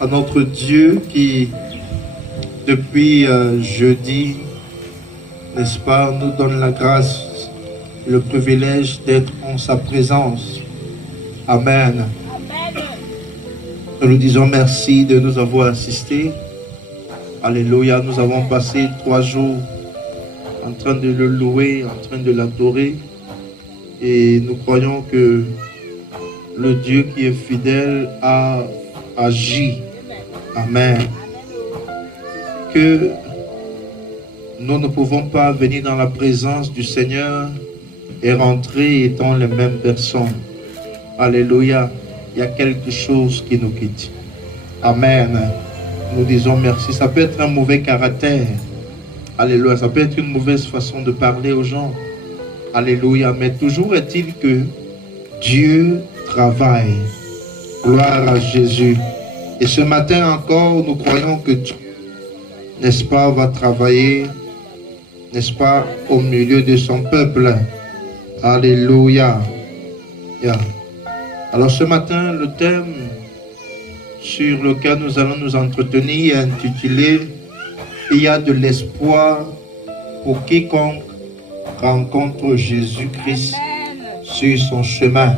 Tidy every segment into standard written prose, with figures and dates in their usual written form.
à notre Dieu qui, depuis jeudi, n'est-ce pas, nous donne la grâce, le privilège d'être en sa présence. Amen. Nous lui disons merci de nous avoir assistés. Alléluia, nous avons passé 3 jours en train de le louer, en train de l'adorer. Et nous croyons que le Dieu qui est fidèle a agi. Amen. Que nous ne pouvons pas venir dans la présence du Seigneur et rentrer étant les mêmes personnes. Alléluia. Il y a quelque chose qui nous quitte. Amen. Nous disons merci. Ça peut être un mauvais caractère. Alléluia. Ça peut être une mauvaise façon de parler aux gens. Alléluia. Mais toujours est-il que Dieu travaille. Gloire à Jésus. Et ce matin encore, nous croyons que Dieu, n'est-ce pas, va travailler, n'est-ce pas, au milieu de son peuple. Alléluia. Yeah. Alors ce matin, le thème sur lequel nous allons nous entretenir est intitulé « Il y a de l'espoir pour quiconque rencontre Jésus-Christ sur son chemin. »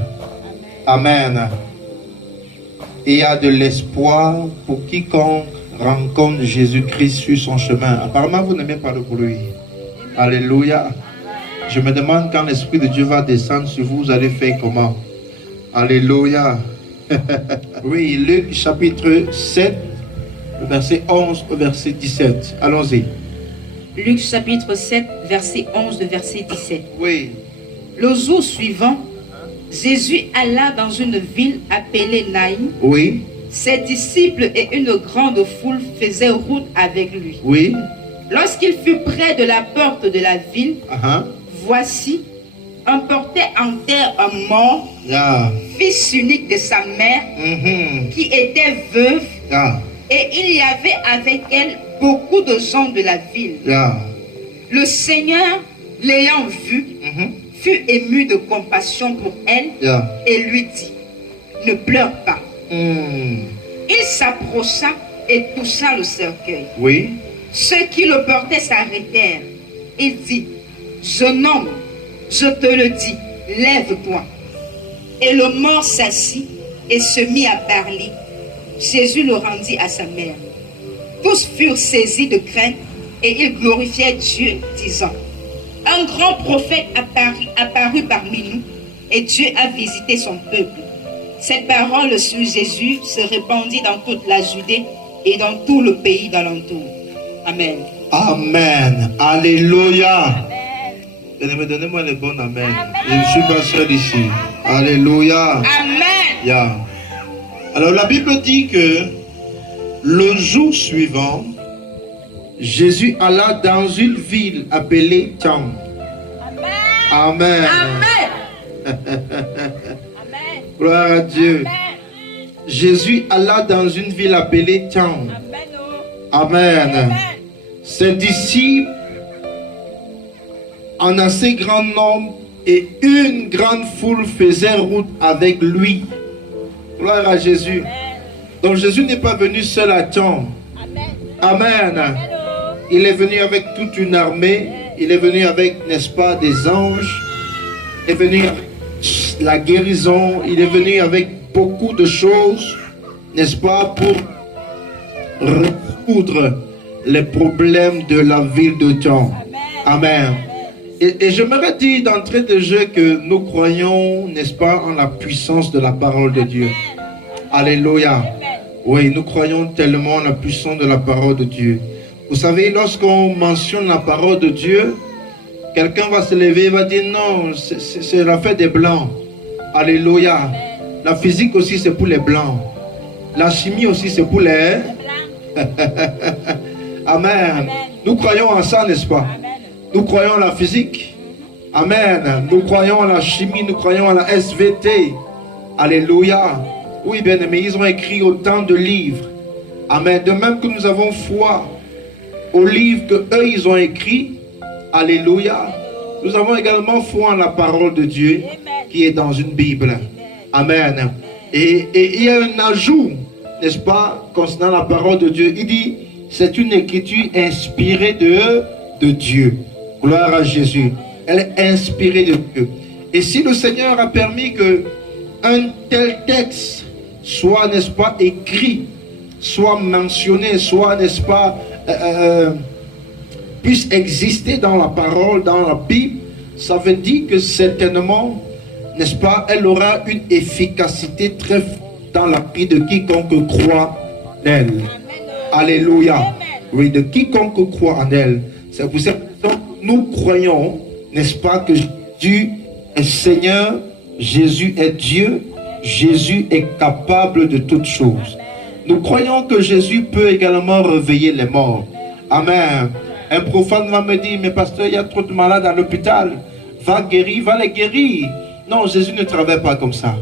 Amen. Il y a de l'espoir pour quiconque rencontre Jésus-Christ sur son chemin. Apparemment, vous n'aimez pas le bruit. Alléluia. Je me demande quand l'Esprit de Dieu va descendre sur vous, vous allez faire comment? Alléluia. Oui, Luc chapitre 7, verset 11 au verset 17. Allons-y. Luc chapitre 7, verset 11 de verset 17. Oui. Le jour suivant, Jésus alla dans une ville appelée Naïm. Oui. Ses disciples et une grande foule faisaient route avec lui. Oui. Lorsqu'il fut près de la porte de la ville, voici, on portait en terre un mort, fils unique de sa mère, qui était veuve, et il y avait avec elle beaucoup de gens de la ville. Le Seigneur, l'ayant vue, fut ému de compassion pour elle et lui dit, ne pleure pas. Il s'approcha et toucha le cercueil. Oui. Ceux qui le portaient s'arrêtèrent. Il dit, jeune homme, je te le dis, lève-toi. Et le mort s'assit et se mit à parler. Jésus le rendit à sa mère. Tous furent saisis de crainte et ils glorifiaient Dieu, disant, un grand prophète apparut parmi nous et Dieu a visité son peuple. Cette parole sur Jésus se répandit dans toute la Judée et dans tout le pays d'alentour. Amen. Amen. Alléluia. Donnez-moi le bon amen. Je ne suis pas seul ici. Alléluia. Amen. Yeah. Alors la Bible dit que le jour suivant, Jésus alla dans une ville appelée Tam. Amen. Amen. Gloire à Dieu. Jésus alla dans une ville appelée Tam. Amen. Ses disciples, en assez grand nombre et une grande foule faisaient route avec lui. Gloire à Jésus. Donc Jésus n'est pas venu seul à Tam. Amen. Il est venu avec toute une armée. Il est venu avec, n'est-ce pas, des anges. Il est venu avec la guérison. Il est venu avec beaucoup de choses, n'est-ce pas, pour résoudre les problèmes de la ville de Tam. Amen. Et j'aimerais dire d'entrée de jeu que nous croyons, n'est-ce pas, en la puissance de la parole de Dieu. Alléluia. Oui, nous croyons tellement en la puissance de la parole de Dieu. Vous savez, lorsqu'on mentionne la parole de Dieu, quelqu'un va se lever et va dire non, c'est l'affaire des blancs. Alléluia. La physique aussi, c'est pour les blancs. La chimie aussi, c'est pour les... Amen. Nous croyons en ça, n'est-ce pas? Nous croyons en la physique. Amen. Nous croyons en la chimie, nous croyons en la SVT. Alléluia. Oui, bien aimé, ils ont écrit autant de livres. Amen. De même que nous avons foi aux livres que eux ils ont écrits. Alléluia. Nous avons également foi en la parole de Dieu qui est dans une Bible. Amen. Et il y a un ajout n'est-ce pas, concernant la parole de Dieu. Il dit, c'est une écriture inspirée de Dieu. Gloire à Jésus. Elle est inspirée de Dieu. Et si le Seigneur a permis que un tel texte soit, n'est-ce pas, écrit, soit mentionné, soit, n'est-ce pas, puisse exister dans la parole, dans la Bible, ça veut dire que certainement, n'est-ce pas, elle aura une efficacité très forte dans la vie de quiconque croit en elle. Amen. Alléluia. Amen. Oui, de quiconque croit en elle. C'est pour cette raison que nous croyons, n'est-ce pas, que Jésus est Seigneur, Jésus est Dieu, Jésus est capable de toutes choses. Nous croyons que Jésus peut également réveiller les morts. Amen. Un profane va me dire, mais pasteur, il y a trop de malades à l'hôpital. Va guérir, va les guérir. Non, Jésus ne travaille pas comme ça.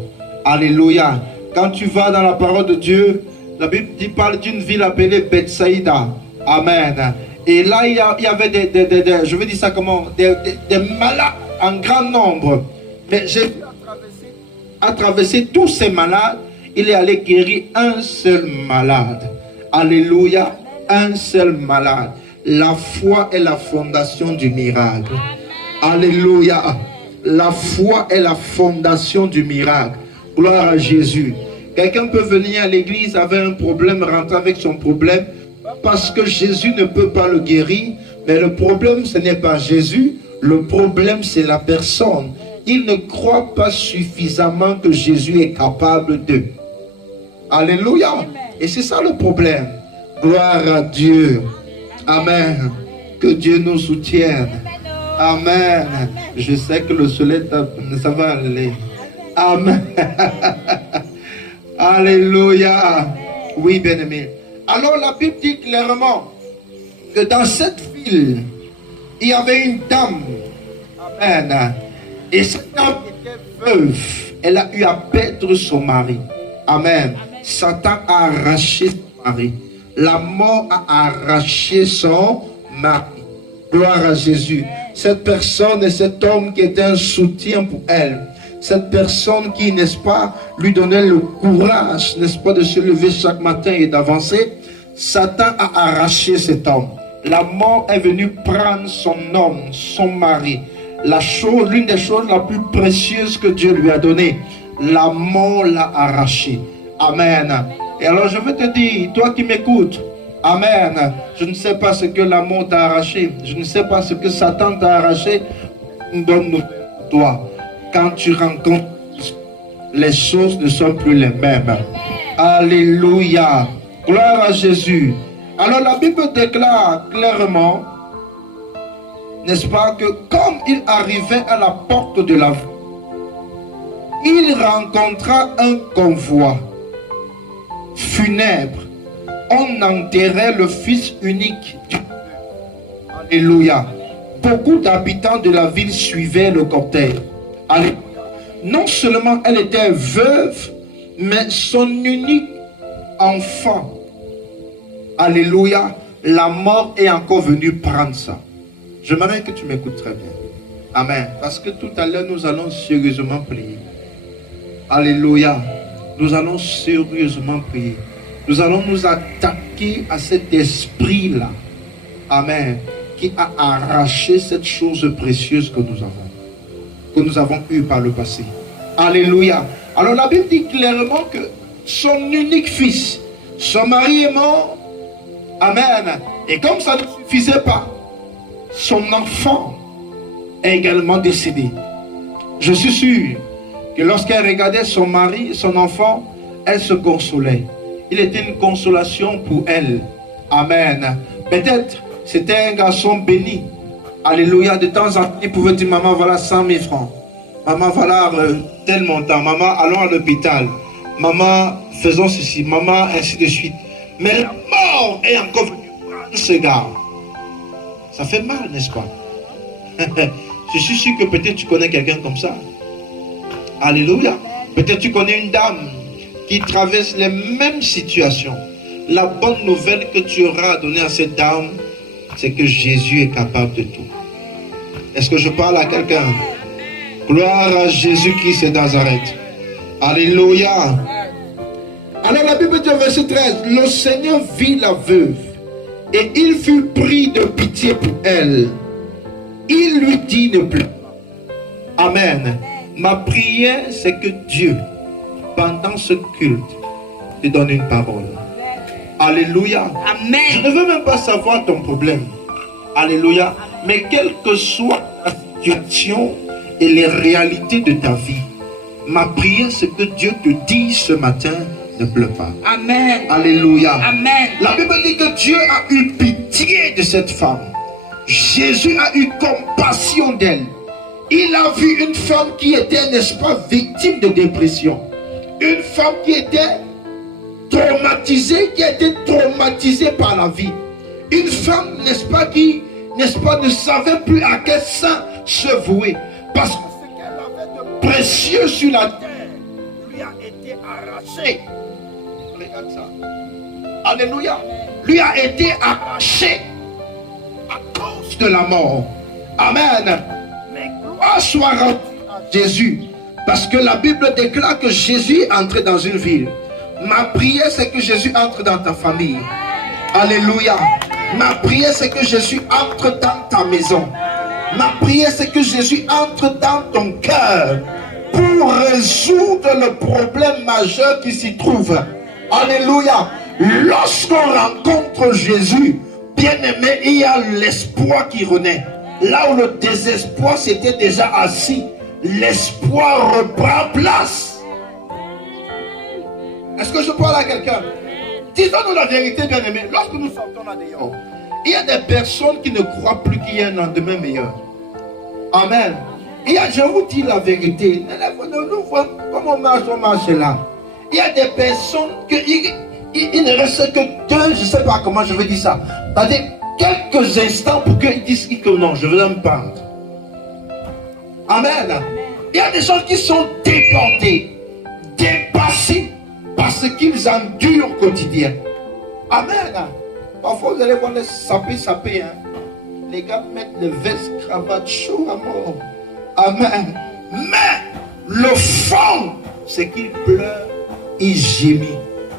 Alléluia. Quand tu vas dans la parole de Dieu, la Bible parle d'une ville appelée Bethsaïda. Amen. Et là, il y avait je vais dire ça comment, des malades en grand nombre. Mais Jésus a traversé tous ces malades. Il est allé guérir un seul malade. Alléluia. Un seul malade. La foi est la fondation du miracle. Alléluia. La foi est la fondation du miracle. Gloire à Jésus. Quelqu'un peut venir à l'église avec un problème, rentrer avec son problème, parce que Jésus ne peut pas le guérir. Mais le problème, ce n'est pas Jésus. Le problème, c'est la personne. Il ne croit pas suffisamment que Jésus est capable de. Alléluia. Et c'est ça le problème. Gloire à Dieu. Amen. Que Dieu nous soutienne. Amen. Je sais que le soleil, ça va aller. Amen. Alléluia. Oui, bien-aimé. Alors la Bible dit clairement que dans cette ville, il y avait une dame. Amen. Et cette dame était veuve. Elle a eu à perdre son mari. Amen. Satan a arraché son mari. La mort a arraché son mari. Gloire à Jésus. Cette personne et cet homme qui était un soutien pour elle. Cette personne qui, n'est-ce pas, lui donnait le courage, n'est-ce pas, de se lever chaque matin et d'avancer. Satan a arraché cet homme. La mort est venue prendre son homme, son mari. L'une des choses la plus précieuses que Dieu lui a donnée. La mort l'a arraché. Amen. Et alors je veux te dire, toi qui m'écoutes, amen. Je ne sais pas ce que la mort t'a arraché. Je ne sais pas ce que Satan t'a arraché. Donne-nous toi. Quand tu rencontres, les choses ne sont plus les mêmes. Alléluia. Gloire à Jésus. Alors la Bible déclare clairement, n'est-ce pas, que comme il arrivait à la porte de la ville, il rencontra un convoi funèbre. On enterrait le fils unique du Père. Alléluia. Beaucoup d'habitants de la ville suivaient le cortège. Alléluia. Non seulement elle était veuve, mais son unique enfant. Alléluia. La mort est encore venue prendre ça. J'aimerais que tu m'écoutes très bien. Amen. Parce que tout à l'heure, nous allons sérieusement prier. Alléluia. Nous allons sérieusement prier. Nous allons nous attaquer à cet esprit-là. Amen. Qui a arraché cette chose précieuse que nous avons eue par le passé. Alléluia. Alors la Bible dit clairement que son unique fils, son mari est mort. Amen. Et comme ça ne suffisait pas, son enfant est également décédé. Je suis sûr que lorsqu'elle regardait son mari, son enfant, elle se consolait. Il était une consolation pour elle. Amen. Peut-être c'était un garçon béni. Alléluia. De temps en temps, il pouvait dire, maman, voilà 100 000 francs. Maman, voilà tel montant. Maman, allons à l'hôpital. Maman, faisons ceci. Maman, ainsi de suite. Mais la mort est encore venue prendre ce gars. Ça fait mal, n'est-ce pas? Je suis sûr que peut-être tu connais quelqu'un comme ça. Alléluia. Peut-être tu connais une dame qui traverse les mêmes situations. La bonne nouvelle que tu auras à donner à cette dame, c'est que Jésus est capable de tout. Est-ce que je parle à quelqu'un? Gloire à Jésus-Christ de Nazareth. Alléluia. Alors la Bible dit au verset 13, le Seigneur vit la veuve et il fut pris de pitié pour elle. Il lui dit ne pleure pas. Amen. Ma prière, c'est que Dieu, pendant ce culte, te donne une parole. Alléluia. Amen. Je ne veux même pas savoir ton problème. Alléluia. Mais quelle que soit la situation et les réalités de ta vie, ma prière, c'est que Dieu te dise ce matin, ne pleure pas. Amen. Alléluia. Amen. La Bible dit que Dieu a eu pitié de cette femme. Jésus a eu compassion d'elle. Il a vu une femme qui était, n'est-ce pas, victime de dépression. Une femme qui était traumatisée, qui a été traumatisée par la vie. Une femme, n'est-ce pas, qui, n'est-ce pas, ne savait plus à quel sein se vouer. Parce que ce qu'elle avait de précieux sur la terre lui a été arraché. Regarde ça. Alléluia. Lui a été arraché à cause de la mort. Amen. Mais gloire soit rendue à Jésus. Parce que la Bible déclare que Jésus est entré dans une ville. Ma prière, c'est que Jésus entre dans ta famille. Alléluia. Ma prière, c'est que Jésus entre dans ta maison. Ma prière, c'est que Jésus entre dans ton cœur pour résoudre le problème majeur qui s'y trouve. Alléluia. Lorsqu'on rencontre Jésus, bien-aimé, il y a l'espoir qui renaît. Là où le désespoir s'était déjà assis, l'espoir reprend place. Est-ce que je parle à quelqu'un? Disons-nous la vérité, bien-aimé. Lorsque nous sortons là dehors, il y a des personnes qui ne croient plus qu'il y a un lendemain meilleur. Amen. Je vous dis la vérité. Nous voyons comment on marche là. Il y a des personnes il ne reste que deux, je ne sais pas comment je veux dire ça. C'est-à-dire quelques instants pour qu'ils disent que non, je veux me pendre. Amen. Il y a des gens qui sont débordés, dépassés par ce qu'ils endurent au quotidien. Amen. Parfois vous allez voir les sapés. Hein. Les gars mettent les vestes, cravates, chaud à mort. Amen. Mais le fond, c'est qu'ils pleurent, ils gémissent.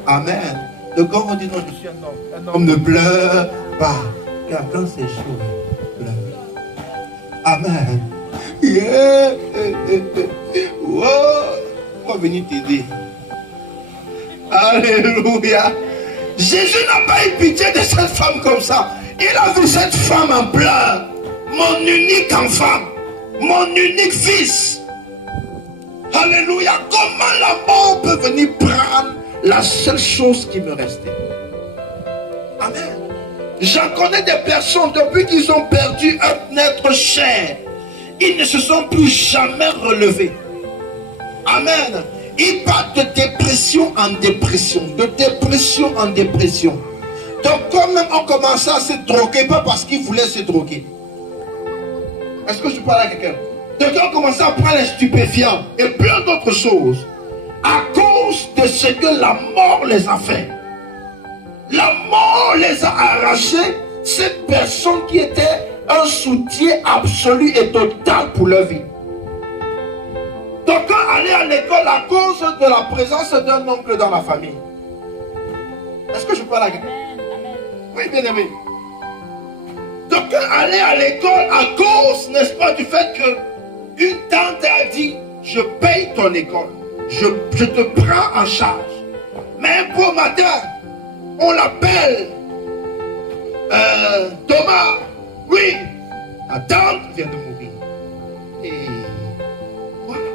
Amen. Le corps on dit non, je suis un homme. Un homme ne pleure pas. Car quand c'est chaud, il pleure. Amen. Yeah. Wow. On va venir t'aider. Alléluia. Jésus n'a pas eu pitié de cette femme comme ça. Il a vu cette femme en pleurs. Mon unique enfant. Mon unique fils. Alléluia. Comment la mort peut venir prendre la seule chose qui me restait? Amen. J'en connais des personnes, depuis qu'ils ont perdu un être cher, ils ne se sont plus jamais relevés. Amen. Ils partent de dépression en dépression, de dépression en dépression. Donc quand même on commençait à se droguer, pas parce qu'ils voulaient se droguer. Est-ce que je parle à quelqu'un? Donc on commençait à prendre les stupéfiants et plein d'autres choses à cause de ce que la mort les a fait. La mort les a arrachés, cette personne qui était un soutien absolu et total pour leur vie. Donc quand aller à l'école à cause de la présence d'un oncle dans la famille. Est-ce que je parle à quelqu'un? Oui, bien aimé. Donc aller à l'école à cause, n'est-ce pas, du fait que une tante a dit, je paye ton école, je te prends en charge. Mais un beau matin, on l'appelle Thomas. Oui, la tante vient de mourir. Et voilà.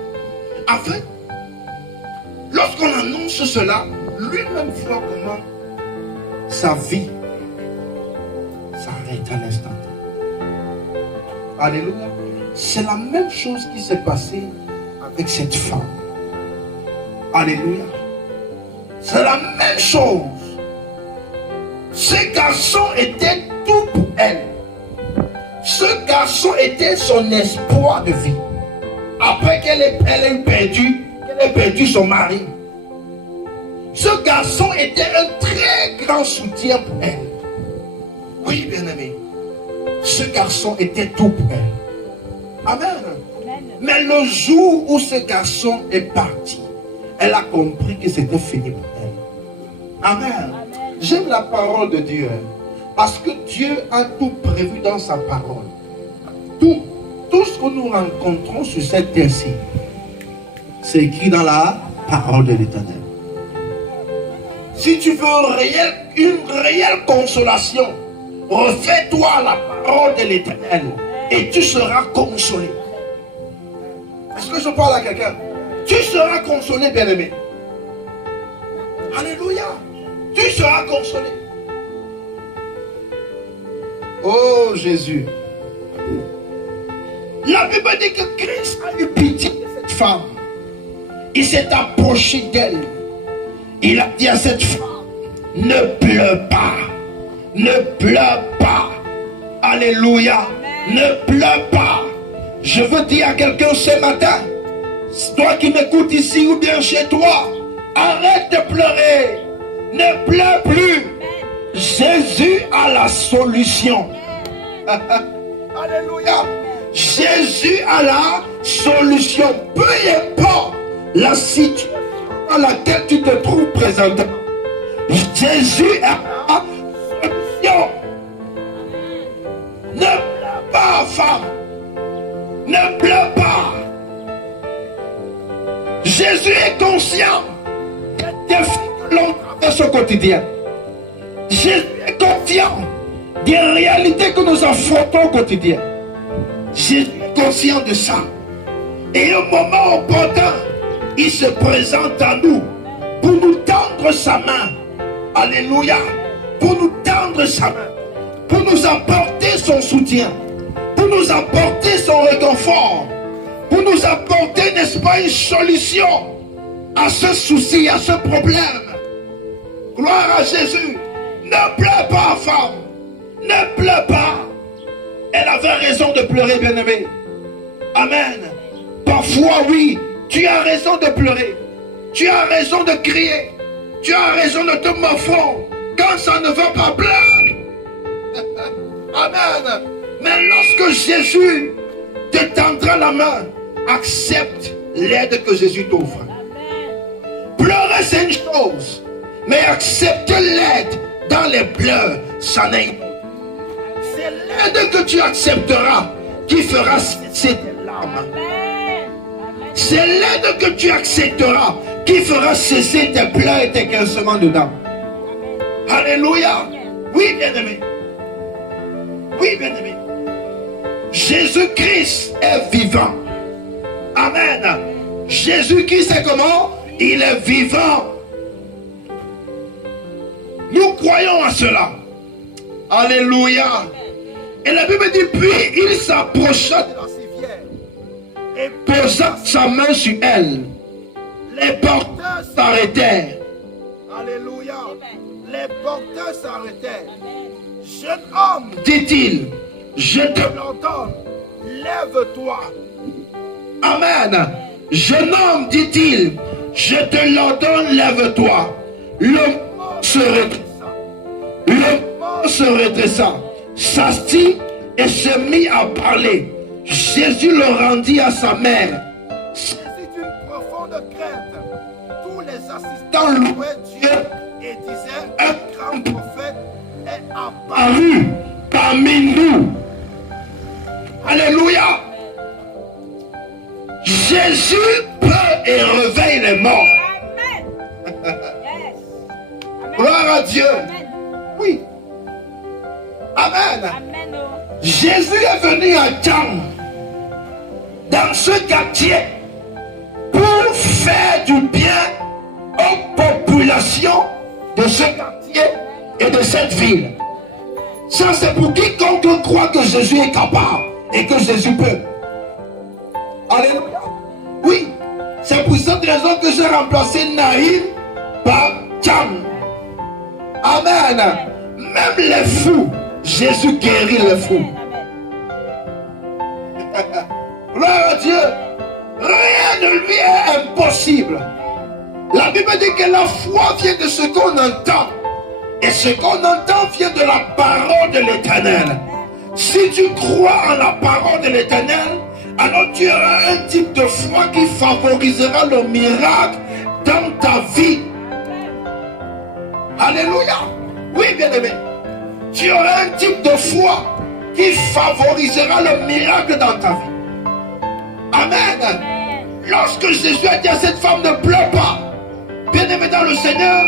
En fait, lorsqu'on annonce cela, lui-même voit comment sa vie s'arrête à l'instant. Alléluia. C'est la même chose qui s'est passée avec cette femme. Alléluia. C'est la même chose. Ce garçon était tout pour elle. Ce garçon était son espoir de vie. Après qu'elle ait perdu son mari. Ce garçon était un très grand soutien pour elle. Oui, bien-aimé. Ce garçon était tout pour elle. Amen. Mais le jour où ce garçon est parti, elle a compris que c'était fini pour elle. Amen. J'aime la parole de Dieu. Parce que Dieu a tout prévu dans sa parole. Tout ce que nous rencontrons sur cette terre-ci, c'est écrit dans la parole de l'Éternel. Si tu veux une réelle consolation, refais-toi la parole de l'Éternel et tu seras consolé. Est-ce que je parle à quelqu'un? Tu seras consolé, bien-aimé. Alléluia. Tu seras consolé. Oh Jésus. La Bible dit que Christ a eu pitié de cette femme. Il s'est approché d'elle. Il a dit à cette femme, ne pleure pas. Ne pleure pas. Alléluia. Ne pleure pas. Je veux dire à quelqu'un ce matin, toi qui m'écoutes ici ou bien chez toi, arrête de pleurer. Ne pleure plus. Jésus a la solution. Alléluia. Jésus a la solution. Peu importe la situation dans laquelle tu te trouves présentement. Jésus a la solution. Ne pleure pas, femme. Ne pleure pas. Jésus est conscient des défis que l'on traverse au quotidien. Jésus est conscient des réalités que nous affrontons au quotidien. Jésus est conscient de ça. Et au moment opportun, il se présente à nous pour nous tendre sa main. Alléluia. Pour nous tendre sa main. Pour nous apporter son soutien. Pour nous apporter son réconfort. Pour nous apporter, n'est-ce pas, une solution à ce souci, à ce problème. Gloire à Jésus. Ne pleure pas, femme. Ne pleure pas. Elle avait raison de pleurer, bien-aimé. Amen. Parfois, oui, tu as raison de pleurer. Tu as raison de crier. Tu as raison de te morfondre. Quand ça ne va pas, pleure. Amen. Mais lorsque Jésus te tendra la main, accepte l'aide que Jésus t'offre. Pleurer, c'est une chose. Mais accepter l'aide dans les pleurs, ça n'est pas. C'est l'aide que tu accepteras qui fera cesser tes larmes. C'est l'aide que tu accepteras qui fera cesser tes pleurs et tes grincements dedans. Alléluia. Oui, bien-aimé. Oui, bien-aimé. Jésus-Christ est vivant. Amen. Jésus-Christ est comment? Il est vivant. Nous croyons à cela. Alléluia. Et la Bible dit, puis il s'approcha de la civière et posa sa main sur elle. Les porteurs s'arrêtèrent. Alléluia. Les porteurs s'arrêtèrent. Jeune homme, dit-il, je te l'ordonne, lève-toi. Amen. Jeune homme, dit-il, je te l'ordonne, lève-toi. Le mort se redressa. Le mort se redressa, s'assit et se mit à parler. Jésus le rendit à sa mère. Saisi d'une profonde crainte, tous les assistants louaient Dieu et disaient, un grand prophète est apparu parmi nous. Alléluia. Jésus peut et réveille les morts. Gloire à Dieu. Oui. Amen. Jésus est venu à Djan, dans ce quartier, pour faire du bien aux populations de ce quartier et de cette ville. Ça, c'est pour quiconque croit que Jésus est capable et que Jésus peut. Alléluia. Oui, c'est pour cette raison que j'ai remplacé Naïm par Djan. Amen. Même les fous, Jésus guérit les fous. Gloire à Dieu. Rien ne lui est impossible. La Bible dit que la foi vient de ce qu'on entend. Et ce qu'on entend vient de la parole de l'Éternel. Si tu crois en la parole de l'Éternel, alors tu auras un type de foi qui favorisera le miracle dans ta vie. Alléluia. Oui, bien-aimé. Tu auras un type de foi qui favorisera le miracle dans ta vie. Amen. Lorsque Jésus a dit à cette femme ne pleure pas, bien-aimé dans le Seigneur,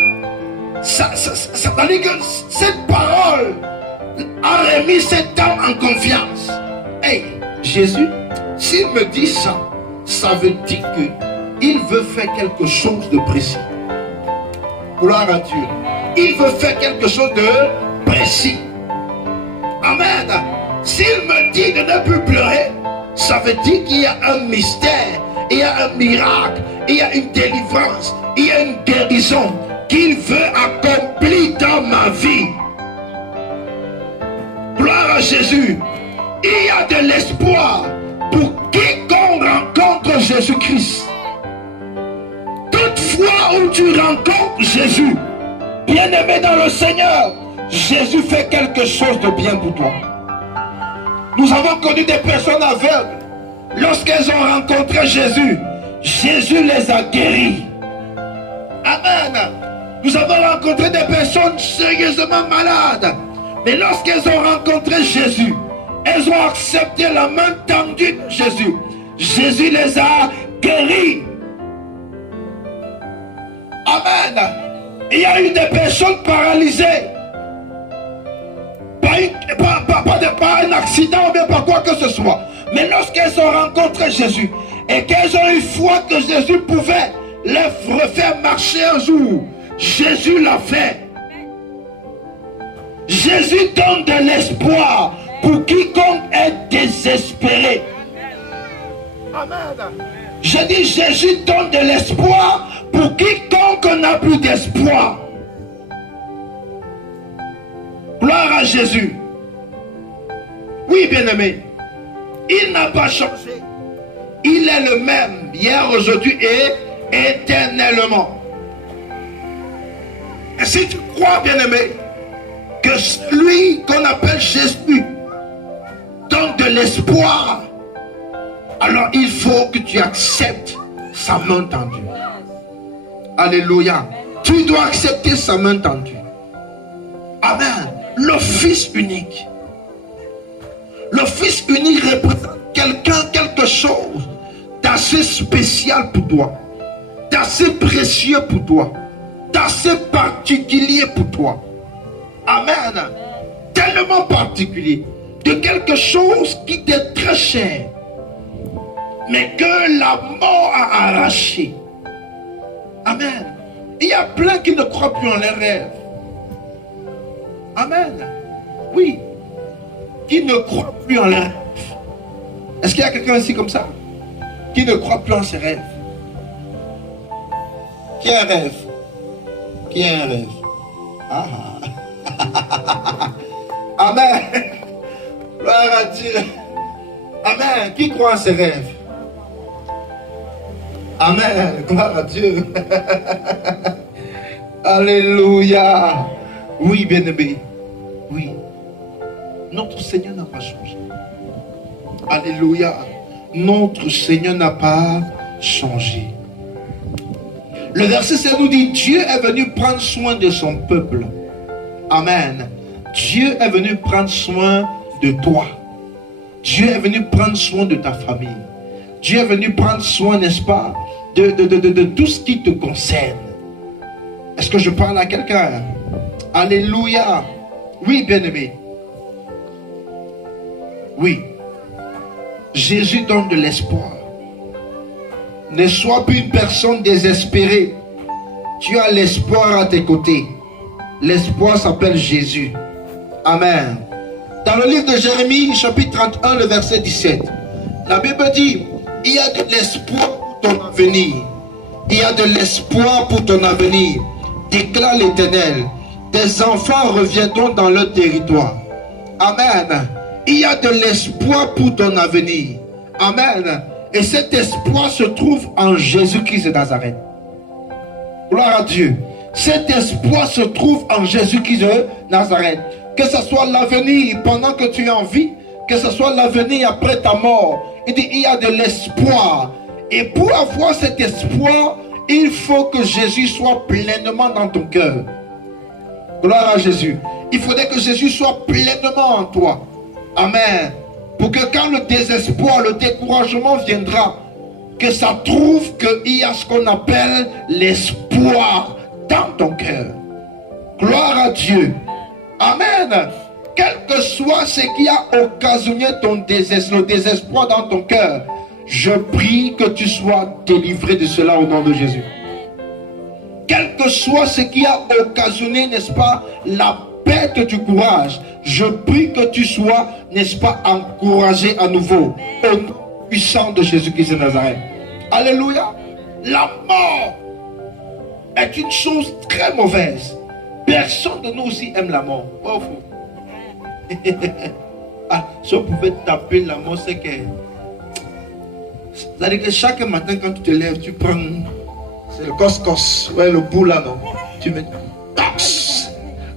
ça veut dire que cette parole a remis cette dame en confiance. Hey, Jésus, s'il me dit ça, ça veut dire qu'il veut faire quelque chose de précis. Gloire à Dieu. Il veut faire quelque chose de précis. Amen. S'il me dit de ne plus pleurer, ça veut dire qu'il y a un mystère, il y a un miracle, il y a une délivrance, il y a une guérison qu'il veut accomplir dans ma vie. Gloire à Jésus. Il y a de l'espoir pour quiconque rencontre Jésus-Christ. Toutefois où tu rencontres Jésus, bien-aimé dans le Seigneur, Jésus fait quelque chose de bien pour toi. Nous avons connu des personnes aveugles. Lorsqu'elles ont rencontré Jésus, Jésus les a guéris. Amen. Nous avons rencontré des personnes sérieusement malades. Mais lorsqu'elles ont rencontré Jésus, elles ont accepté la main tendue de Jésus. Jésus les a guéris. Amen. Il y a eu des personnes paralysées. Pas un accident ou bien par quoi que ce soit. Mais lorsqu'elles ont rencontré Jésus et qu'elles ont eu foi que Jésus pouvait les refaire marcher un jour, Jésus l'a fait. Jésus donne de l'espoir pour quiconque est désespéré. Amen. Je dis Jésus donne de l'espoir pour quiconque n'a plus d'espoir. Gloire à Jésus. Oui, bien-aimé. Il n'a pas changé. Il est le même hier, aujourd'hui et éternellement. Et si tu crois, bien-aimé, que celui qu'on appelle Jésus donne de l'espoir, alors il faut que tu acceptes sa main tendue. Alléluia. Tu dois accepter sa main tendue. Amen. Le Fils unique. Le Fils unique représente quelque chose d'assez spécial pour toi, d'assez précieux pour toi, d'assez particulier pour toi. Amen. Tellement particulier, de quelque chose qui t'est très cher, mais que la mort a arraché. Amen. Il y a plein qui ne croient plus en les rêves. Amen. Oui. Qui ne croient plus en les rêves. Est-ce qu'il y a quelqu'un ici comme ça? Qui ne croit plus en ses rêves? Qui a un rêve? Qui a un rêve? Ah. Amen. Gloire à Dieu. Amen. Qui croit en ses rêves? Amen. Gloire à Dieu. Alléluia. Oui, bien-aimé. Oui. Notre Seigneur n'a pas changé. Alléluia. Notre Seigneur n'a pas changé. Le verset 7 nous dit, Dieu est venu prendre soin de son peuple. Amen. Dieu est venu prendre soin de toi. Dieu est venu prendre soin de ta famille. Dieu est venu prendre soin, n'est-ce pas, de tout ce qui te concerne. Est-ce que je parle à quelqu'un? Alléluia. Oui, bien-aimé. Oui. Jésus donne de l'espoir. Ne sois plus une personne désespérée. Tu as l'espoir à tes côtés. L'espoir s'appelle Jésus. Amen. Dans le livre de Jérémie, chapitre 31, le verset 17, la Bible dit, il y a de l'espoir pour ton avenir. Il y a de l'espoir pour ton avenir. Déclare l'Éternel. Tes enfants reviendront dans leur territoire. Amen. Il y a de l'espoir pour ton avenir. Amen. Et cet espoir se trouve en Jésus-Christ de Nazareth. Gloire à Dieu. Cet espoir se trouve en Jésus-Christ de Nazareth. Que ce soit l'avenir pendant que tu es en vie, que ce soit l'avenir après ta mort. Il dit, il y a de l'espoir. Et pour avoir cet espoir, il faut que Jésus soit pleinement dans ton cœur. Gloire à Jésus. Il faudrait que Jésus soit pleinement en toi. Amen. Pour que quand le désespoir, le découragement viendra, que ça trouve qu'il y a ce qu'on appelle l'espoir dans ton cœur. Gloire à Dieu. Amen. Quel que soit ce qui a occasionné le désespoir dans ton cœur, je prie que tu sois délivré de cela au nom de Jésus. Quel que soit ce qui a occasionné, n'est-ce pas, la perte du courage, je prie que tu sois, n'est-ce pas, encouragé à nouveau au nom puissant de Jésus-Christ de Nazareth. Alléluia. La mort est une chose très mauvaise. Personne de nous aussi aime la mort. Oh, ah, si on pouvait taper la mort, c'est que... C'est-à-dire que chaque matin, quand tu te lèves, tu prends... C'est le cos-cos. Ouais, le bout là, non? Tu mets... Tox.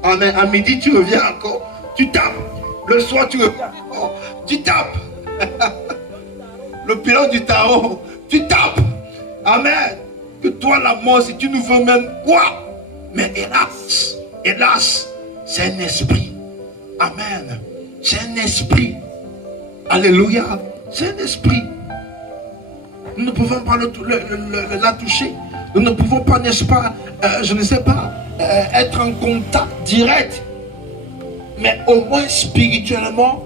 Amen. À midi, tu reviens encore. Tu tapes. Le soir, tu reviens encore. Tu tapes. Le pilon du tarot. Tu tapes. Amen. Que toi, la mort, si tu nous veux même quoi? Mais hélas, hélas, c'est un esprit. Amen. C'est un esprit. Alléluia. C'est un esprit. Nous ne pouvons pas la toucher. Nous ne pouvons pas, n'est-ce pas, je ne sais pas, être en contact direct. Mais au moins spirituellement,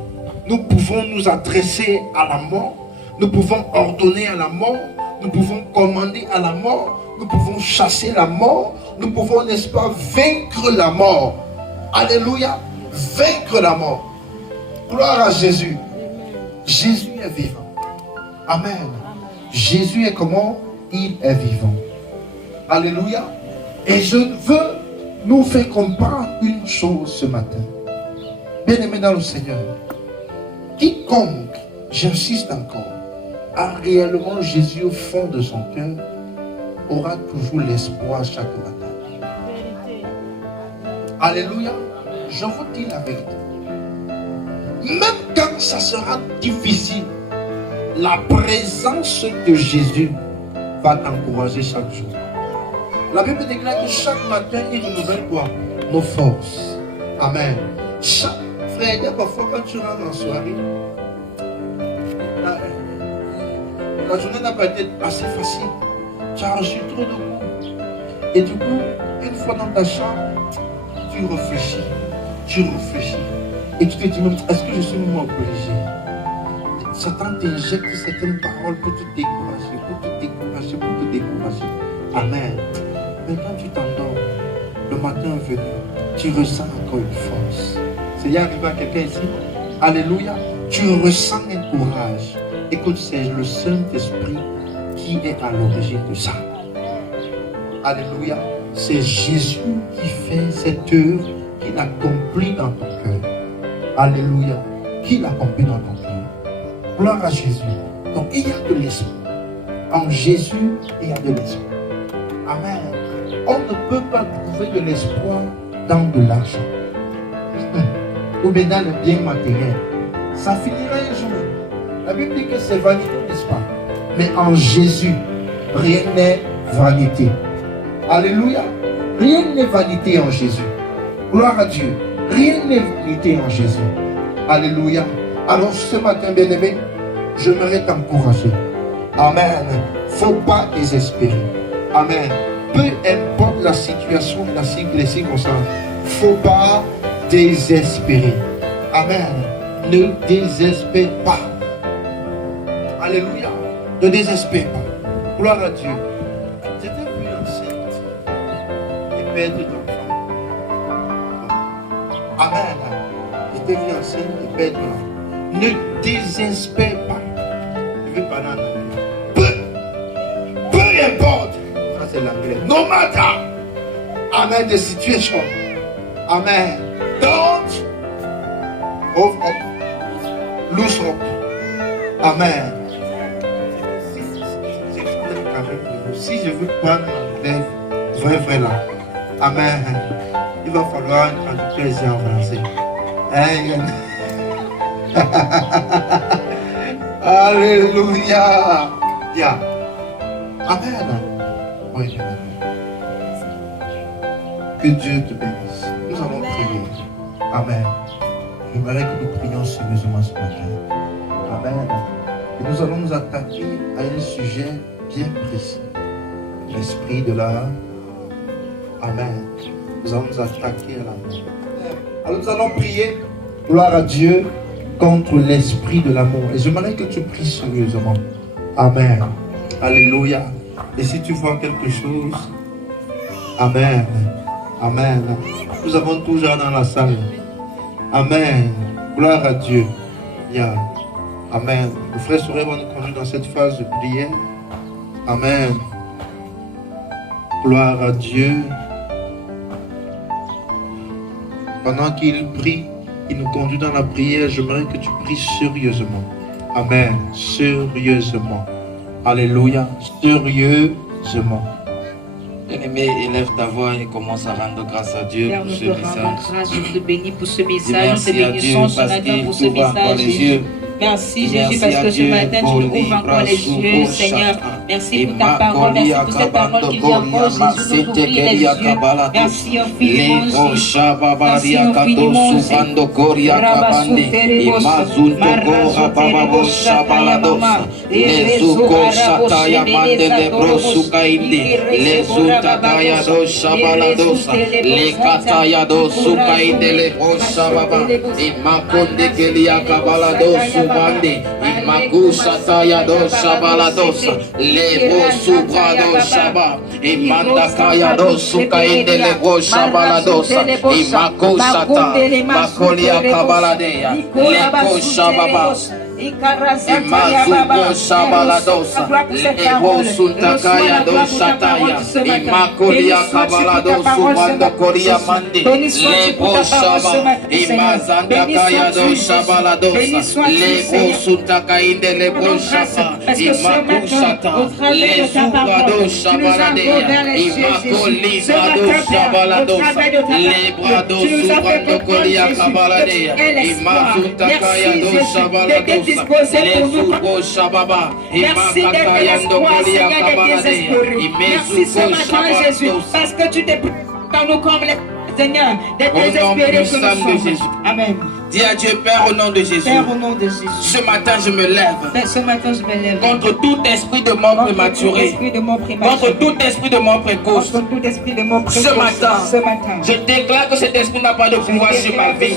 nous pouvons nous adresser à la mort. Nous pouvons ordonner à la mort. Nous pouvons commander à la mort. Nous pouvons chasser la mort. Nous pouvons, n'est-ce pas, vaincre la mort. Alléluia. Vaincre la mort. Gloire à Jésus. Jésus est vivant. Amen. Jésus est comment? Il est vivant. Alléluia. Et je veux nous faire comprendre une chose ce matin. Bien-aimé dans le Seigneur, quiconque, j'insiste encore, a réellement Jésus au fond de son cœur, aura toujours l'espoir chaque matin. Alléluia. Je vous dis la vérité. Même quand ça sera difficile, la présence de Jésus va t'encourager chaque jour. La Bible déclare que chaque matin, il renouvelle quoi? Nos forces. Amen. Chaque frère, parfois quand tu rentres en soirée, la journée n'a pas été assez facile. Tu as reçu trop de coups. Et du coup, une fois dans ta chambre, tu réfléchis. Et tu te dis même, est-ce que je suis même obligé? Satan t'injecte certaines paroles pour te décourager, Amen. Mais quand tu t'endors, le matin venu, tu ressens encore une force. C'est y arrivé à quelqu'un ici? Alléluia. Tu ressens un courage. Écoute, c'est le Saint-Esprit qui est à l'origine de ça. Alléluia. C'est Jésus qui fait cette œuvre, qui l'accomplit dans ton cœur. Alléluia. Qui l'accomplit dans ton cœur. Gloire à Jésus. Donc il y a de l'espoir. En Jésus, il y a de l'espoir. Amen. On ne peut pas trouver de l'espoir dans de l'argent. Ou bien dans le bien matériel. Ça finira un jour. La Bible dit que c'est vanité, n'est-ce pas? Mais en Jésus, rien n'est vanité. Alléluia. Rien n'est vanité en Jésus. Gloire à Dieu. Rien n'est vanité en Jésus. Alléluia. Alors ce matin, bien-aimé, j'aimerais t'encourager. Amen. Faut pas désespérer. Amen. Peu importe la situation, les circonstances, faut pas désespérer. Amen. Ne désespère pas. Alléluia. Ne désespère pas. Gloire à Dieu. J'étais venu enceinte et perdre d'enfant. Amen. J'étais venu enceinte et perdre d'enfant. Ne désespère pas. Je vais parler en anglais. Peu importe. Ça c'est l'anglais. No matter. Amen. The situation. Amen. Don't hold up. Lose hope. Amen. Si je veux prendre l'anglais vrai là. Amen. Il va falloir un traducteur en français. Alléluia. Yeah. Amen. Oui. Que Dieu te bénisse. Nous allons Amen. J'aimerais que nous prions sérieusement ce matin. Amen. Et nous allons nous attaquer à un sujet bien précis. L'esprit de la... Amen. Nous allons nous attaquer à l'amour. Alors nous allons prier, gloire à Dieu, contre l'esprit de l'amour. Et j'aimerais que tu pries sérieusement. Amen. Alléluia. Et si tu vois quelque chose, Amen. Amen. Nous avons toujours dans la salle. Amen. Gloire à Dieu. Yeah. Amen. Le frère Souré va nous conduire dans cette phase de prière. Amen. Gloire à Dieu. Pendant qu'il prie, il nous conduit dans la prière, j'aimerais que tu pries sérieusement. Amen. Sérieusement. Alléluia. Sérieusement. Bien-aimé, élève ta voix et commence à rendre grâce à Dieu Père, pour nous ce te rendons message. grâce, nous te bénis pour ce Dis message, nous te merci à Dieu bénissons ce parce matin qu'il pour ce t'ouvre encore message, les Jésus. yeux. Merci Jésus Merci parce à que ce Dieu matin tu pour nous ouvres encore les yeux, Seigneur. Merci pour ta parole, merci pour cette parole qui vient encore, Jésus, nous ouvrir les yeux. Merci infiniment, Jésus. Merci infiniment, Subande, Imagusa Tayado Shabaladosa, Lebo Subrado Shaba, Imanda Kayado Sukainde Lebo Shabaladosa, Imakosata, Makolia Kabaladea, Leko Shababa. Imazuko Shabaladosa, Lebo Suntakaya Dosataya, Imakolia Kabalado Subanda Koria Mandi, Lebo Shaba, Imazandakaya Doshabaladosa, Lebo Suntakainde Lebo Shaba, Imakusata, Lesubado Shabaladea, Imakoli Brado Shabaladosa, Lebrado Subando Kolia Kabaladea, Imazuntakaya Doshabaladosa. Disposé pour nous. Merci d'être l'espoir, Seigneur, des désespérés. Merci ce matin, Jésus, parce que tu t'es pris dans nos corps, Seigneur, des désespérés que nous sommes. Amen. Dis à Dieu, Père, au nom de Jésus. Père, au nom de Jésus. Ce matin, je me lève. Ce matin, je me lève. Contre tout esprit de mort prématuré. Contre tout esprit de mort précoce. Contre tout esprit de mort précoce. Ce matin, je déclare que cet esprit n'a pas de pouvoir sur ma vie.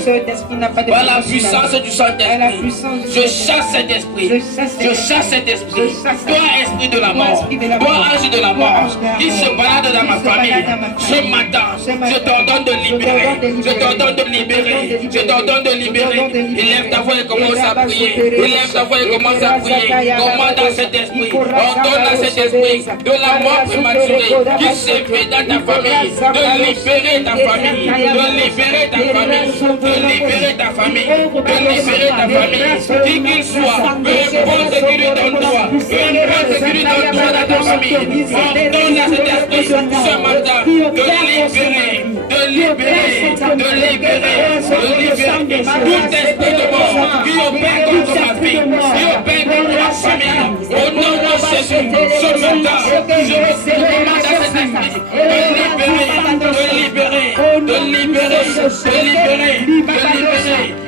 Par la puissance du Saint-Esprit, je chasse cet esprit. Je chasse cet esprit. Toi, esprit de la mort. Toi, ange de la mort, qui se balade dans ma famille. Ce matin, je t'ordonne de libérer. Je t'ordonne de libérer. Je t'ordonne de libérer. Élève ta voix et commence à prier. Élève ta voix et commence à prier. Commande à cet esprit. Ordonne à cet esprit de la mort prématurée qui s'éveille dans ta famille. De libérer ta famille. De libérer ta famille. De libérer ta famille. De libérer ta famille. Qui qu'il soit, peu importe ce qui lui donne droit. Peu importe ce qui lui donne droit dans ta famille. Ordonne à cet esprit ce matin de libérer. De libérer. De libérer. De libérer. Tout esprit de mort qui opère contre ma vie, qui opère contre ma famille, au nom de Jésus, ce matin, je demande à cet esprit de libérer, de libérer, de libérer, de libérer, de libérer,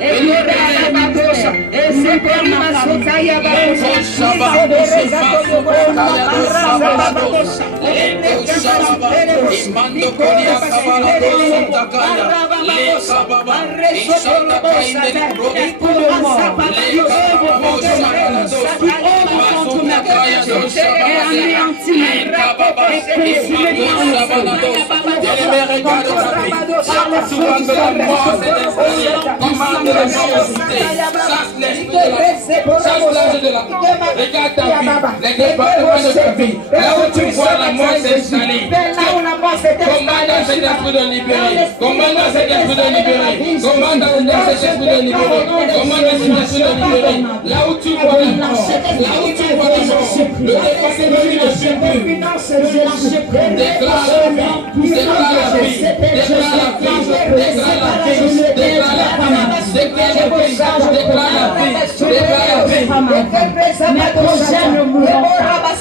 de regarde ta vie, les départements de ta vie, là où tu vois la mort s'installer. Commande à cet esprit de libérer. Commande à cet esprit de libérer. Commande à cet esprit de libérer. Commande à cet esprit de libérer. Là où tu vois la mort, là où tu vois la mort, le département ne suit plus. Déclare la vie, déclare la vie, déclare la vie, déclare la vie, déclare la vie, déclare la vie, déclare la vie, déclare la vie. Mes prochains ne mourront pas.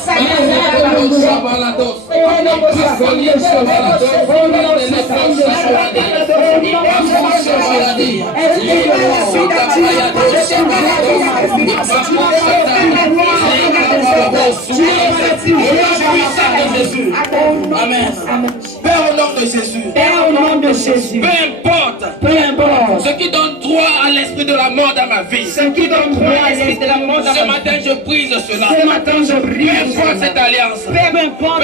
Amen. Père, au nom de Jésus. Père, au nom de Jésus. Peu importe ce qui donne droit à l'esprit de la mort dans ma vie. Ce qui donne droit à l'esprit de la mort dans ma vie. Ce matin, je brise cela. Ce matin, je brise. Peu importe cette alliance. Peu importe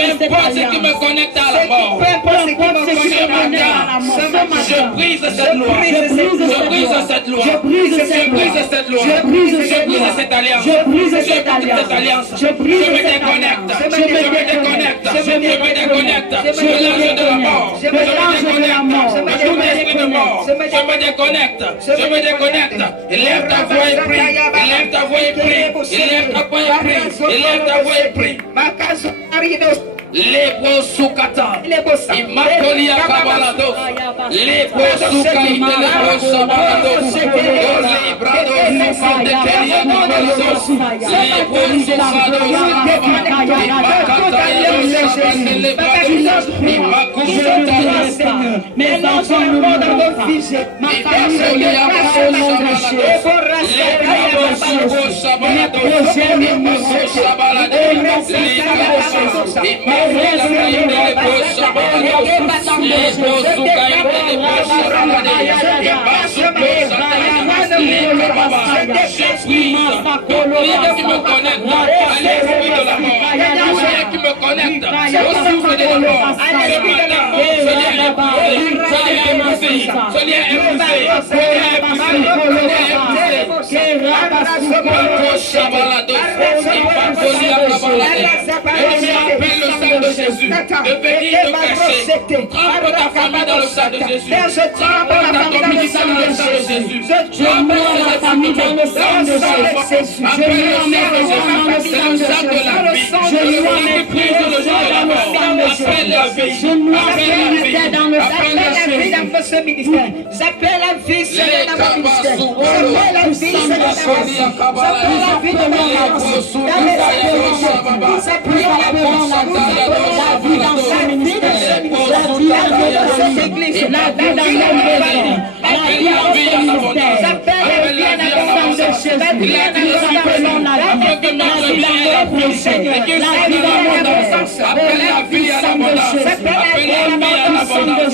ce qui me connecte à la mort. Peu importe ce qui me connecte à la mort. Je brise cette loi. Je brise cette loi. Je brise Je brise cette loi. Je brise Je brise cette alliance. Je brise cette alliance. Je brise Je me déconnecte. Je me déconnecte. Je me déconnecte. De l'âge de la mort. Je me déconnecte. De tout esprit de mort. Je me déconnecte. Je me déconnecte. Élève ta voix et prie. Élève ta voix et prie. Élève ta voix et prie. Élève ta voix et prie. Lebo sukata, imakolia kabalados, lebo sukaite lebo sabalados, librado sufante kelia kabalados, lebo sukados imakata yelo sabande lebrados, imakushatalas, mes enfants nous vont dans vos fiches, ma famille est dans le nom de Jésus. Qui me connecte à l'esprit de la mort, qui me connecte au souffle de la mort. Appelle le sang de Jésus, de venir te cacher. Trempe ta famille dans le sang de Jésus. Trempe ta communauté dans le sang de Jésus. Trempe la famille dans le sang de Jésus. Appelle le sang de Jésus. C'est le sang de la vie. Je lui prise le jour de la mort. Appelle la vie. Appelle la vie. Appelle la vie dans ce ministère. J'appelle la vie dans mon ministère. J'appelle la vie dans ma famille. J'appelle la vie dans ma famille.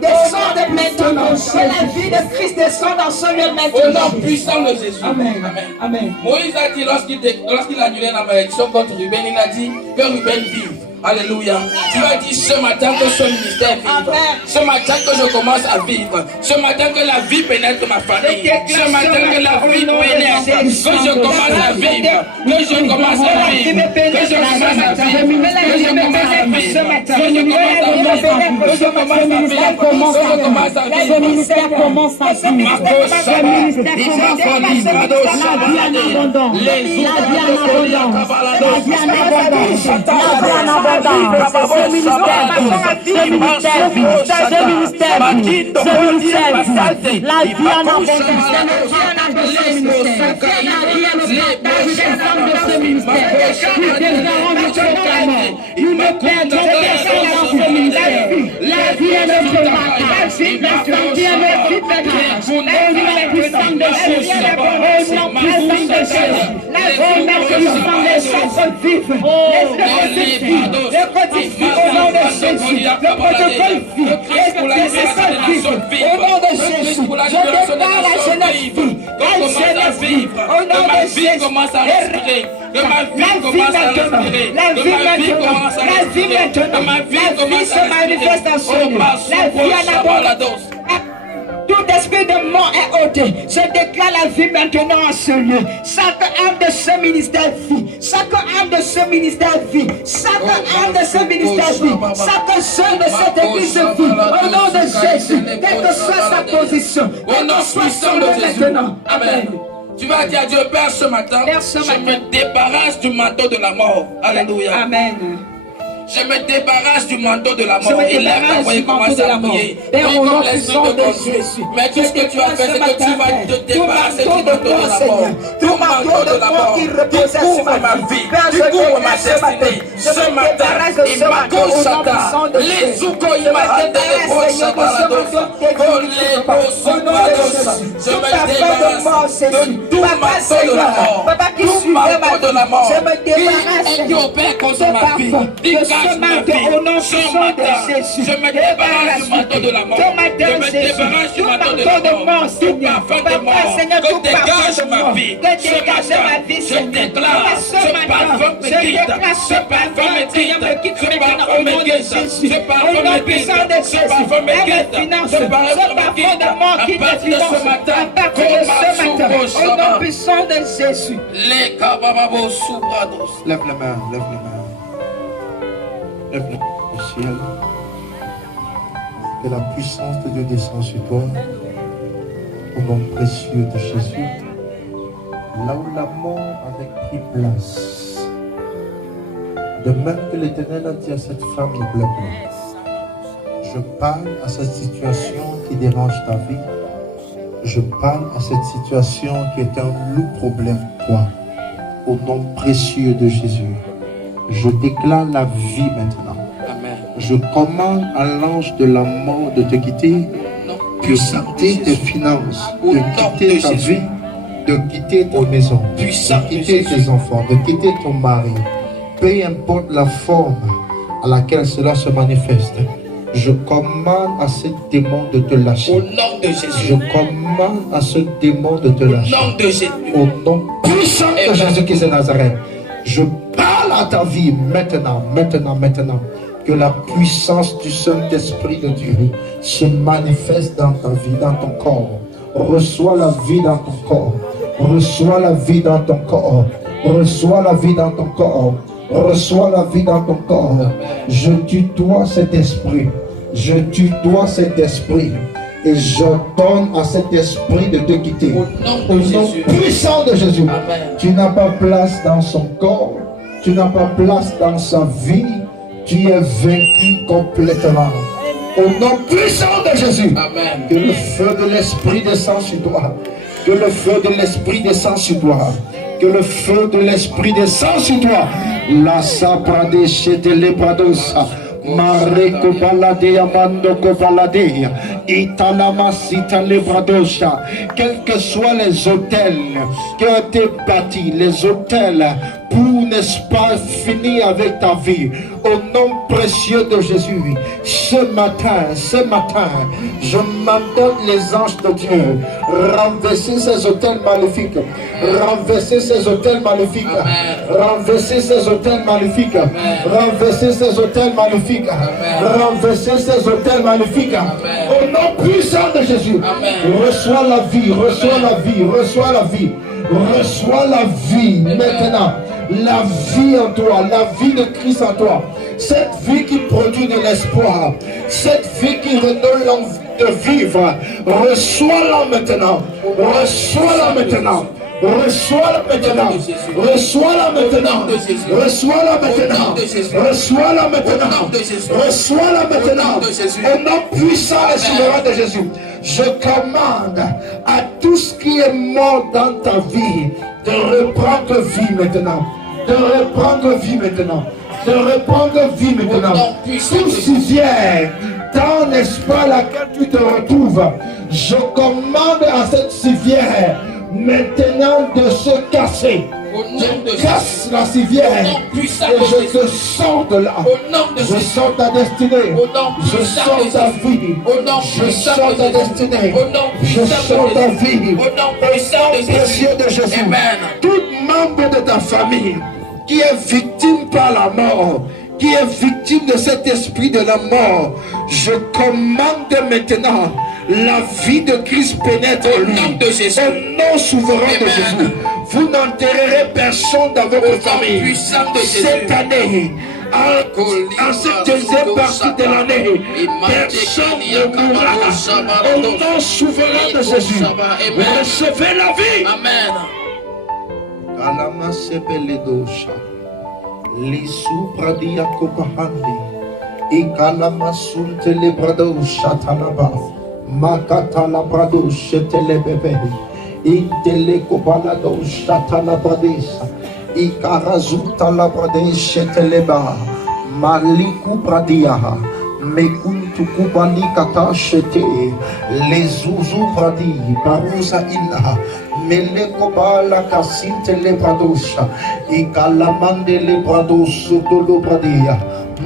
Descendez maintenant, que la vie de Christ descende dans ce lieu maintenant. Au nom puissant de Jésus. Amen. Amen. Moïse a dit lorsqu'il annulait la malédiction contre Ruben, il a dit que Ruben vive. Alléluia. Tu as dit ce matin que ce ministère vive. Ce matin que je commence à vivre. Ce matin que la vie pénètre ma famille. Ce matin que la vie pénètre. Que je commence à vivre. Que je commence à vivre. Que je commence à vivre. Que je commence à vivre. Que je commence à vivre. Ce ministère commence à vivre. Ce ministère commence à vivre. La vie en abondance. La vie en abondance. La vie en abondance. Ce ministère vit. Ce ministère vit. Ce ministère vit. Ce ministère vit. La vie en abondance. Ce ministère. La vie en abondance. De ce ministère. Nous déclarons totalement. Nous ne perdons personne dans ce ministère. La vie est notre bataille. La santé est notre bataille. Au nom puissant de Jésus. Au nom puissant de Jésus. Au nom puissant de Jésus. Vive. Le protocole vit. Au nom de Jésus. Le protocole vit. Le protocole vit. Au Jésus. pour la Je libération des déclare la nations jeunesse vivre. vie. Qu'on commence à vivre. Que ma vie commence à respirer. Que ma vie commence à respirer. La vie maintenant. La vie maintenant. La vie se manifeste en ce lieu. La vie en abondance. Tout esprit de mort est ôté. Je déclare la vie maintenant en ce lieu. Chaque âme de ce ministère vit. Chaque âme de ce ministère vit. Chaque âme de ce ministère vit. Chaque jeune de cette église vit. Au nom de Jésus, quelle que soit sa position, Au nom puissant de Jésus. maintenant. Amen. Tu vas dire à Dieu, Père, ce matin, Père, ce je matin, me débarrasse du manteau de la mort. Alléluia. Amen. Je me débarrasse du manteau de la Je mort. me Et là, débarrasse voyez du comment manteau de ça la mort. prier. Père, Oui, au comme nom l'Esprit puissant te de conduit. Jésus. Mais tout ce que tu as fait, c'est que tu vas te débarrasser du manteau de la mort. Tout manteau de la mort qui reposait sur ma vie. Tu couvres ma destinée. Ce matin, il m'a consacré. Les zoukos, il m'a rendu les poches à la dose. Je me débarrasse de tout manteau de la mort. Tout manteau de la mort. Je me débarrasse Qui opère contre ma vie. Qui cache ma vie. Ce matin, je me débarrasse du manteau de la mort. Je me débarrasse du manteau de la mort. Tout parfum de mort. Que dégage ma vie. Ce matin, je déclare, ce parfum me quitte. Ce parfum me quitte. Ce parfum me quitte. Ce parfum me quitte. Ce parfum me quitte. Ce parfum me quitte. À partir de ce matin, au nom puissant de Jésus. les kabababo soubrados. Lève les mains, lève les mains. Lève les mains au ciel. Que la puissance de Dieu descende sur toi. Au nom précieux de Jésus. Là où la mort avait pris place. De même que l'Éternel a dit à cette femme, ne pleure plus. Je parle à cette situation qui dérange ta vie. Je parle à cette situation qui est un lourd problème pour toi. Au nom précieux de Jésus, je déclare la vie maintenant. Amen. Je commande à l'ange de la mort de te quitter, de quitter tes finances, de quitter ta vie, de quitter ta maison, de quitter tes enfants, de quitter ton mari. Peu importe la forme à laquelle cela se manifeste, je commande à ce démon de te lâcher. Au nom de Jésus. Je commande à ce démon de te Au lâcher. nom de Jésus. Au nom puissant de Jésus-Christ de Nazareth, je parle à ta vie maintenant, maintenant, maintenant. Que la puissance du Saint-Esprit de Dieu se manifeste dans ta vie, dans ton corps. Reçois la vie dans ton corps. Reçois la vie dans ton corps. Reçois la vie dans ton corps. Reçois la vie dans ton corps. Je tutoie cet esprit. Je tutoie cet esprit. Et j'ordonne à cet esprit de te quitter. Au nom de nom Jésus. puissant de Jésus. Amen. Tu n'as pas place dans son corps. Tu n'as pas place dans sa vie. Tu es vaincu complètement. Au nom puissant de Jésus. Amen. Que le feu de l'esprit descend sur toi. Que le feu de l'esprit descend sur toi. Que le feu de l'esprit descend sur toi. La saprade chete lebradosa. Mareko balade amando ko balade. Italamasita lebradosha. Quels que soient les hôtels qui ont été bâtis, les hôtels pour, n'est-ce pas, finir avec ta vie. Au nom précieux de Jésus, ce matin, je m'adonne les anges de Dieu. Renverser ces hôtels maléfiques. Renverser ces hôtels maléfiques. Renverser ces hôtels maléfiques. Renverser ces hôtels maléfiques. Renverser ces hôtels maléfiques. Au nom puissant de Jésus, reçois la vie, reçois la vie, reçois la vie. Reçois la vie maintenant. La vie en toi, la vie de Christ en toi. Cette vie qui produit de l'espoir. Cette vie qui redonne l'envie de vivre. Reçois-la maintenant. Reçois-la maintenant. Reçois-la maintenant. Reçois-la maintenant. Reçois-la maintenant. Reçois-la maintenant. Reçois-la maintenant. Au nom puissant et souverain de Jésus, je commande à tout ce qui est mort dans ta vie de reprendre vie maintenant. De reprendre vie maintenant. De reprendre vie maintenant. Tout civière dans, n'est-ce pas, laquelle tu te retrouves, je commande à cette civière maintenant de se casser. Je casse la civière et je te sors de là. Je sors ta destinée. Je sors ta vie. Je sors ta destinée. Je sors ta vie. Au nom précieux de Jésus. Tout membre de ta famille qui est victime par la mort, qui est victime de cet esprit de la mort, je commande maintenant la vie de Christ pénètre en lui. Au nom souverain de Jésus. Vous n'enterrerez personne dans votre famille. Cette année, en cette deuxième partie de l'année, personne ne mourra. Au nom souverain de Jésus, recevez la vie. Amen. Kalama sepele dosha, lisu pradia kopahandi, ikalama suntele bradosha talaba, makata la bradosha telebebe, intele kopala dosha talabradesa, ikarazuta la bradesha teleba, maliku pradiaha. Mekuntu kubali kata shete lezuzu bradi baruza illa meleko bala kasinte le bradosha ikalamande le bradoso dolo bradia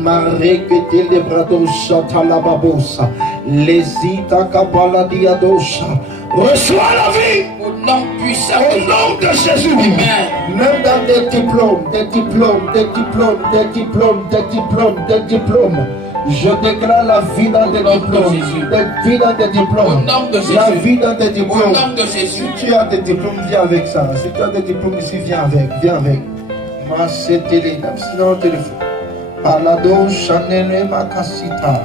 marekete le bradosha talababosa lezita kabala diadosha. Reçois la vie Au nom puissant au nom de Jésus. Amen. Même dans des diplômes, je déclare la vie dans des diplômes, la vie dans des diplômes, la vie dans des diplômes. Au nom de Jésus. Si tu as des diplômes, viens avec ça. Si tu as des diplômes ici, viens avec, viens avec. Ma télé, sinon le téléphone. Palado Chanel Makasita.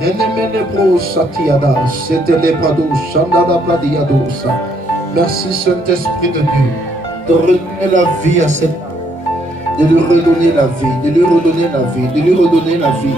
Nenemene Pro Satiada. C'était les Prado Chandada Pladiadosa. Merci Saint-Esprit de Dieu de redonner la vie à cette âme, de lui redonner la vie, de lui redonner la vie, de lui redonner la vie,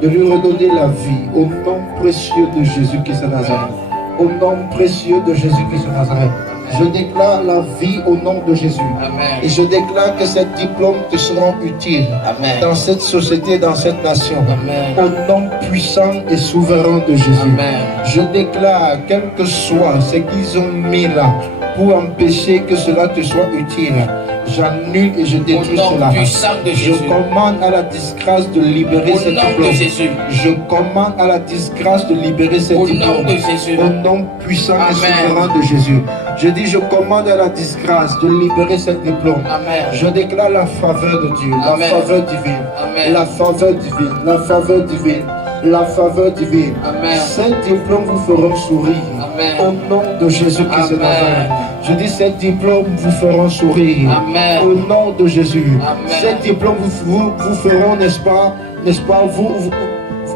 de lui redonner la vie au nom précieux de Jésus-Christ de Nazareth. Au nom précieux de Jésus-Christ de Nazareth. Je déclare la vie au nom de Jésus. Amen. Et je déclare que ces diplômes te seront utiles Amen. dans cette société, dans cette nation. Amen. Au nom puissant et souverain de Jésus. Amen. Je déclare, quel que soit ce qu'ils ont mis là pour empêcher que cela te soit utile, j'annule et je détruis Au nom cela. puissant de Je Jésus. commande à la disgrâce de libérer Au ce nom diplôme. de Jésus. Je commande à la disgrâce de libérer ce Au diplôme. nom de Jésus. Au nom puissant et Amen. souverain de Jésus. Je dis, je commande à la disgrâce de libérer ce diplôme. Amen. Je déclare la faveur de Dieu, la Amen. faveur divine, Amen. la faveur divine, la faveur divine, la faveur divine. Amen. Ces diplômes vous feront sourire. Amen. Au nom de Jésus-Christ de Amen. Nazareth. Je dis, ces diplômes vous feront sourire. Amen. Au nom de Jésus. Amen. Ces diplômes vous feront, n'est-ce pas,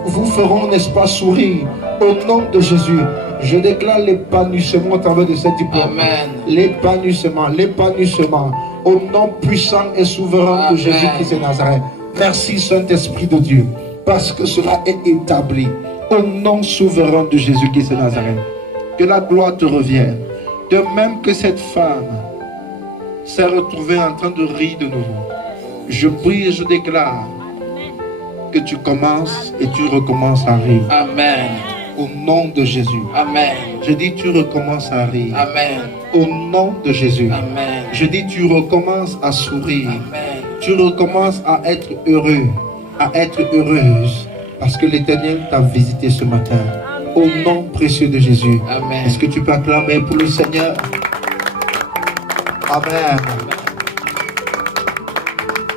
vous feront, n'est-ce pas, sourire. Au nom de Jésus. Je déclare l'épanouissement au travers de ces diplômes. Amen. L'épanouissement, l'épanouissement. Au nom puissant et souverain de Amen. Jésus-Christ de Nazareth. Merci Saint-Esprit de Dieu. Parce que cela est établi. Au nom souverain de Jésus-Christ de Nazareth. Que la gloire te revienne. De même que cette femme s'est retrouvée en train de rire de nouveau. Je prie et je déclare que tu commences et tu recommences à rire. Amen. Au nom de Jésus. Amen. Je dis tu recommences à rire. Amen. Au nom de Jésus. Amen. Je dis tu recommences à sourire. Amen. Tu recommences à être heureux, à être heureuse. Parce que l'Éternel t'a visité ce matin. Au nom précieux de Jésus. Amen. Est-ce que tu peux acclamer pour le Seigneur? Amen.